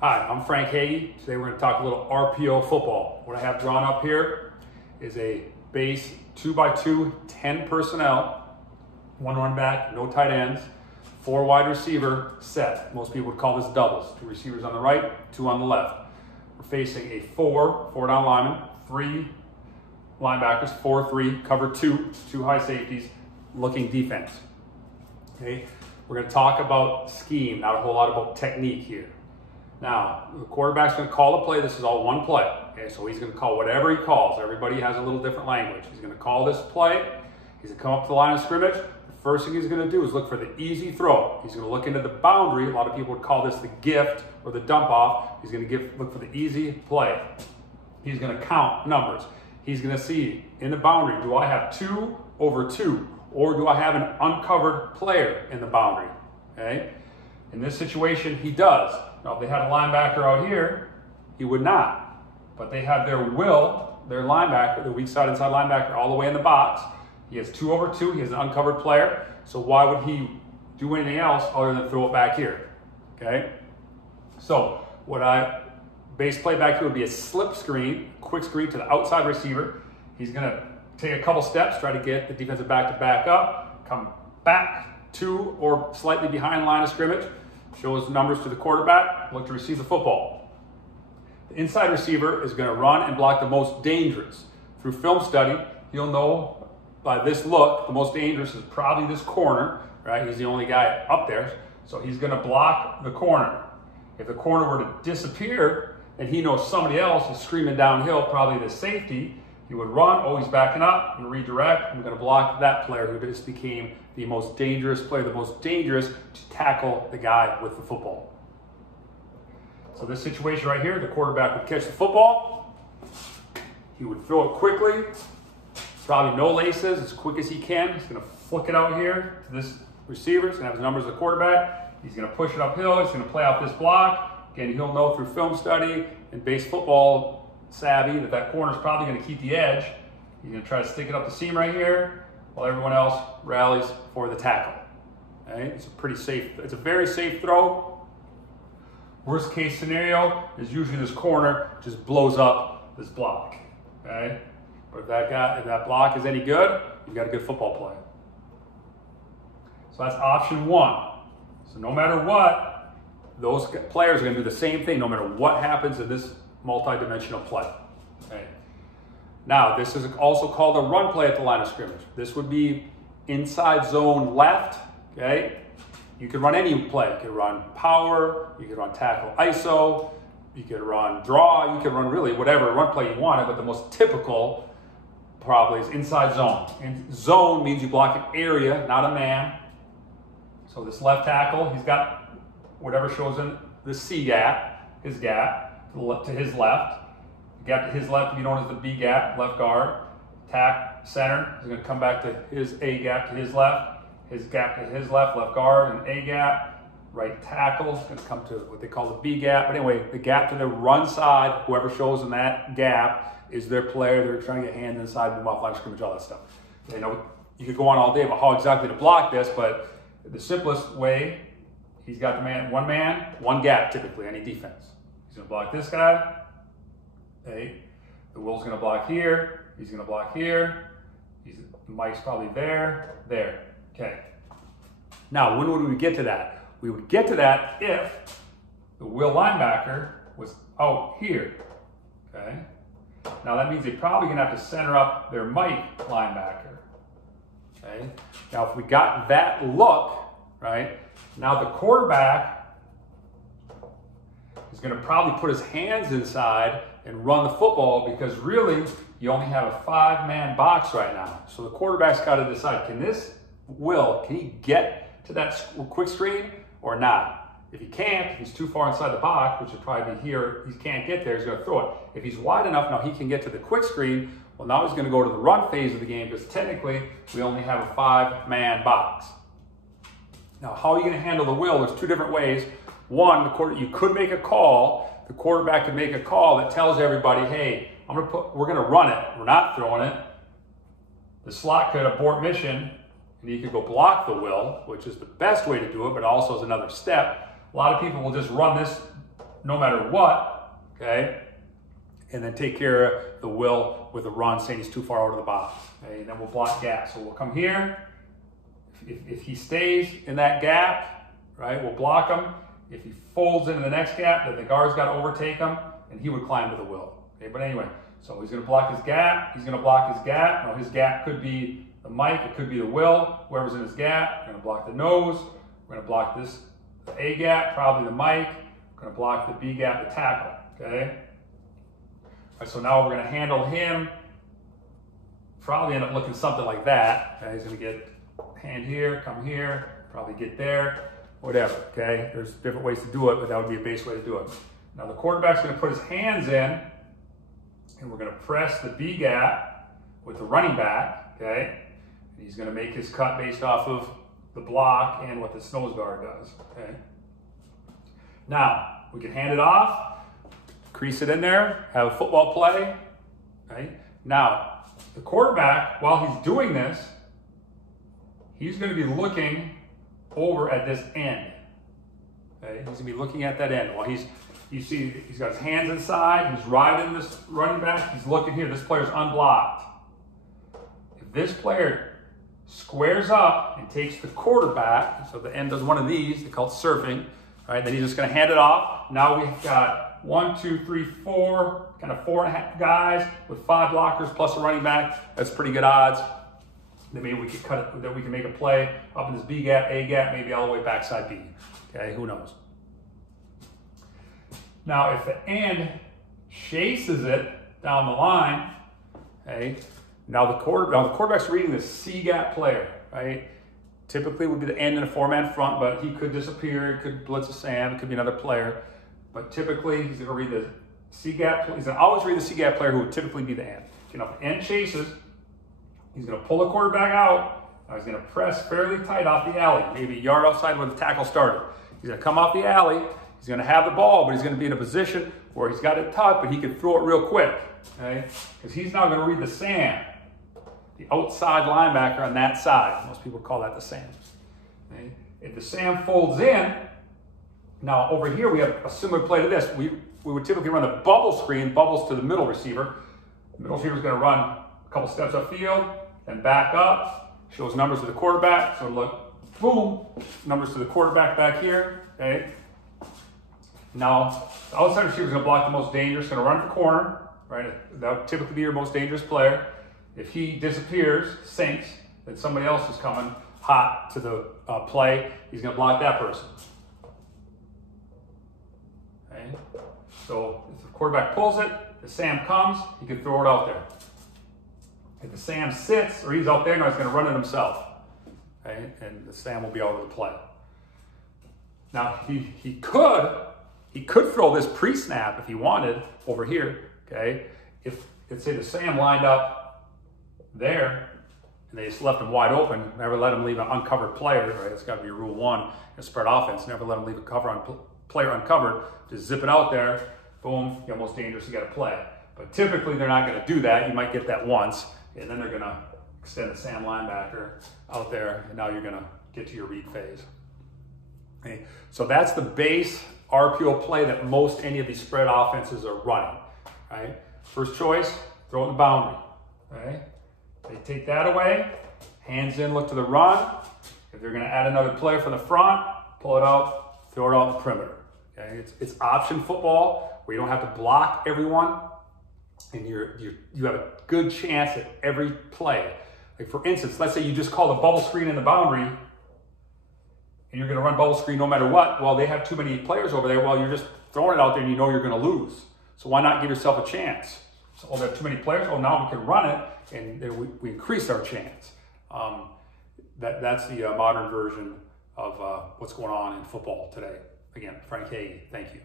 Hi, I'm Frank Hagee. Today we're going to talk a little RPO football. What I have drawn up here is a base 2x2, 10 personnel, one running back, no tight ends, 4 wide receiver set. Most people would call this doubles. 2 receivers on the right, 2 on the left. We're facing a 4 down lineman, 3 linebackers, 4-3, cover 2 high safeties, looking defense. Okay, we're going to talk about scheme, not a whole lot about technique here. Now, the quarterback's going to call a play. This is all one play. Okay, so he's going to call whatever he calls. Everybody has a little different language. He's going to call this play. He's going to come up to the line of scrimmage. The first thing he's going to do is look for the easy throw. He's going to look into the boundary. A lot of people would call this the gift or the dump off. He's going to look for the easy play. He's going to count numbers. He's going to see in the boundary, do I have 2 over 2? Or do I have an uncovered player in the boundary? Okay. In this situation, he does. Now, if they had a linebacker out here, he would not. But they have their linebacker, the weak side inside linebacker, all the way in the box. He has 2 over 2. He has an uncovered player. So why would he do anything else other than throw it back here? Okay. So base play back here would be a slip screen, quick screen to the outside receiver. He's going to take a couple steps, try to get the defensive back to back up, come back to or slightly behind line of scrimmage, shows numbers to the quarterback, look to receive the football. The inside receiver is going to run and block the most dangerous. Through film study, you'll know by this look, the most dangerous is probably this corner, right? He's the only guy up there, so he's going to block the corner. If the corner were to disappear, and he knows somebody else is screaming downhill, probably the safety, he would run, oh, he's backing up, and redirect. I'm going to block that player who just became the most dangerous player, the most dangerous to tackle the guy with the football. So this situation right here, the quarterback would catch the football. He would throw it quickly, probably no laces, as quick as he can. He's going to flick it out here to this receiver. He's going to have his numbers of the quarterback. He's going to push it uphill. He's going to play off this block. Again, he'll know through film study and base football savvy that corner is probably going to keep the edge. He's going to try to stick it up the seam right here while everyone else rallies for the tackle. Okay? It's a very safe throw. Worst case scenario is usually this corner just blows up this block. Okay? But if that block is any good, you've got a good football play. So that's option 1. So no matter what, those players are going to do the same thing no matter what happens in this multi-dimensional play. Okay. Now, this is also called a run play at the line of scrimmage. This would be inside zone left. Okay. You could run any play. You could run power. You could run tackle ISO. You could run draw. You could run really whatever run play you wanted, but the most typical probably is inside zone. And zone means you block an area, not a man. So this left tackle, he's got whatever shows in the C gap, his gap, to his left. The gap to his left will be known as the B gap, left guard. Tack center is going to come back to his A gap to his left. His gap to his left, left guard, and A gap. Right tackle is going to come to what they call the B gap. But anyway, the gap to the run side, whoever shows in that gap is their player. They're trying to get hands inside, move off line of scrimmage, all that stuff. You know, you could go on all day about how exactly to block this, but the simplest way, he's got one man, one gap typically, any defense. He's going to block this guy. Okay. The Will's going to block here. He's going to block here. Mike's probably there. Okay. Now, when would we get to that? We would get to that if the Will linebacker was out here. Okay. Now, that means they're probably going to have to center up their Mike linebacker. Okay. Now, if we got that look, right, now the quarterback is going to probably put his hands inside and run the football because really you only have a 5-man box right now. So the quarterback's got to decide, can he get to that quick screen or not? If he can't, if he's too far inside the box, which would probably be here, he can't get there, he's going to throw it. If he's wide enough, now he can get to the quick screen. Well, now he's going to go to the run phase of the game because technically we only have a 5-man box. Now, how are you going to handle the Will? There's 2 different ways. One, you could make a call. The quarterback could make a call that tells everybody, hey, we're going to run it. We're not throwing it. The slot could abort mission, and you could go block the Will, which is the best way to do it, but also is another step. A lot of people will just run this no matter what, okay? And then take care of the will with a run, saying he's too far out of the box. Okay? And then we'll block gap. So we'll come here. If he stays in that gap, right, we'll block him. If he folds into the next gap, then the guard's got to overtake him, and he would climb to the will. Okay, but anyway, so he's going to block his gap. He's going to block his gap. Now his gap could be the Mike. It could be the will. Whoever's in his gap. We're going to block the nose. We're going to block this, the A gap, probably the Mike. We're going to block the B gap, the tackle. Okay. All right, so now we're going to handle him. Probably end up looking something like that. Okay, he's going to get hand here, come here, probably get there, whatever. Okay, there's different ways to do it, but that would be a base way to do it. Now the quarterback's going to put his hands in, and we're going to press the B gap with the running back. Okay, and he's going to make his cut based off of the block and what the nose guard does. Okay. Now we can hand it off. Crease it in there, have a football play. Okay? Now, the quarterback, while he's doing this, he's going to be looking over at this end. Okay? He's going to be looking at that end. While you see, he's got his hands inside, he's riding this running back, he's looking here, this player's unblocked. If this player squares up and takes the quarterback, so the end does one of these, they call it surfing, right? Then he's just going to hand it off. Now we've got 1, 2, 3, 4, kind of 4.5 guys with 5 blockers plus a running back. That's pretty good odds. Then maybe we could cut it, that we can make a play up in this B gap, A gap, maybe all the way backside B. Okay, who knows? Now, if the end chases it down the line, okay, now the quarterback's reading the C gap player, right? Typically would be the end in a 4-man front, but he could disappear. He could blitz a Sam. It could be another player. But typically, he's going to read the C gap. He's going to always read the C gap player, who would typically be the end. You know, if the end chases, he's going to pull the quarterback out. Now he's going to press fairly tight off the alley, maybe a yard outside where the tackle started. He's going to come off the alley. He's going to have the ball, but he's going to be in a position where he's got it tucked, but he can throw it real quick. Okay, because he's now going to read the Sam, the outside linebacker on that side. Most people call that the Sam. Okay? If the Sam folds in, now over here we have a similar play to this. We would typically run the bubble screen, bubbles to the middle receiver. The middle receiver is going to run a couple steps upfield, then back up, shows numbers to the quarterback. So look, boom, numbers to the quarterback back here. Okay. Now the outside receiver is going to block the most dangerous, going to run the corner, right? That would typically be your most dangerous player. If he disappears, sinks, then somebody else is coming hot to the play. He's going to block that person. Okay. So if the quarterback pulls it, the Sam comes, he can throw it out there. If the Sam sits or he's out there, now he's going to run it himself. Okay. And the Sam will be out of the play. Now he could throw this pre-snap if he wanted over here. Okay. If let's say the Sam lined up there, and they just left him wide open. Never let him leave an uncovered player, right? It's got to be rule 1 in spread offense. Never let him leave a player uncovered. Just zip it out there. Boom, you're almost dangerous. You got to play. But typically, they're not going to do that. You might get that once, and then they're going to extend the Sam linebacker out there, and now you're going to get to your read phase. Okay. So that's the base RPO play that most any of these spread offenses are running. Right? First choice, throw it in the boundary. Okay. They take that away, hands in, look to the run. If they're going to add another player from the front, pull it out, throw it out in the perimeter. Okay? It's option football where you don't have to block everyone, and you have a good chance at every play. Like for instance, let's say you just call the bubble screen in the boundary, and you're going to run bubble screen no matter what. Well, they have too many players over there. Well, you're just throwing it out there, and you know you're going to lose. So why not give yourself a chance? So, oh, they have too many players. Oh, now we can run it, and we increase our chance. That's the modern version of what's going on in football today. Again, Frank Hagee, thank you.